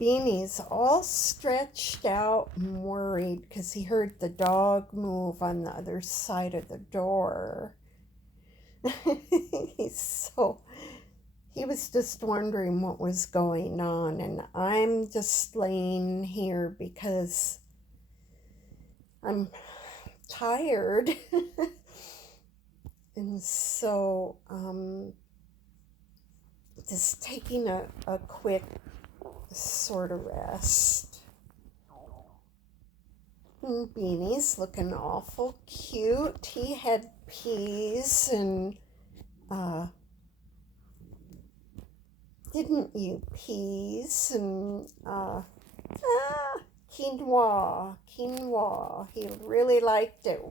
Beanie's all stretched out and worried because he heard the dog move on the other side of the door. He's so he was just wondering what was going on, and I'm just laying here because I'm tired. And so just taking a quick sort of rest. And Beanie's looking awful cute. He had peas and uh, didn't you? Peas and quinoa. He really liked it.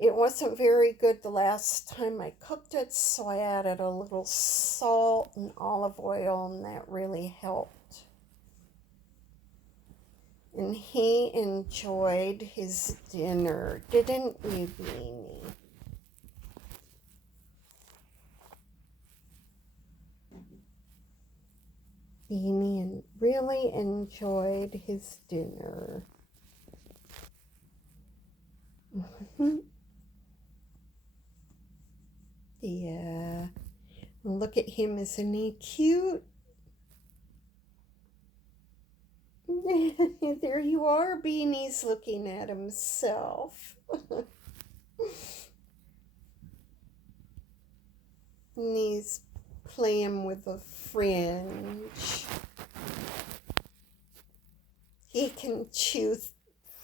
It wasn't very good the last time I cooked it, so I added a little salt and olive oil, and that really helped. And he enjoyed his dinner, didn't you, Beanie? Beanie really enjoyed his dinner. Yeah. Look at him, isn't he cute? There you are, Beanie's looking at himself. And he's playing with a fringe. He can chew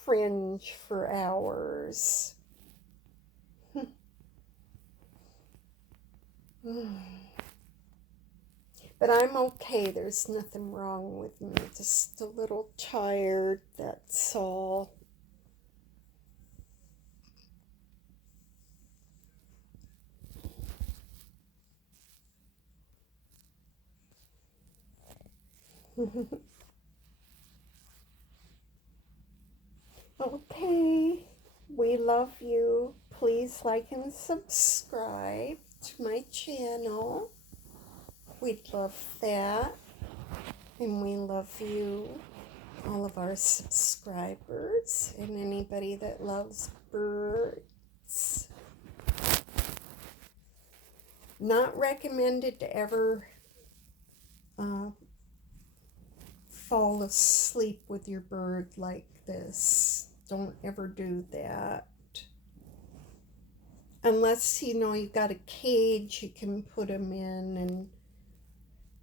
fringe for hours. But I'm okay. There's nothing wrong with me. Just a little tired, that's all. Okay. We love you. Please like and subscribe to my channel. We'd love that. And we love you, all of our subscribers, and anybody that loves birds. Not recommended to ever fall asleep with your bird like this. Don't ever do that. Unless, you got a cage you can put him in, and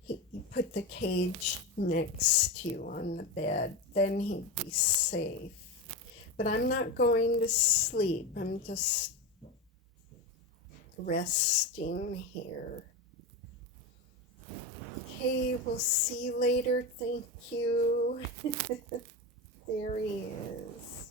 you put the cage next to you on the bed, then he'd be safe. But I'm not going to sleep. I'm just resting here. Okay, we'll see you later. Thank you. There he is.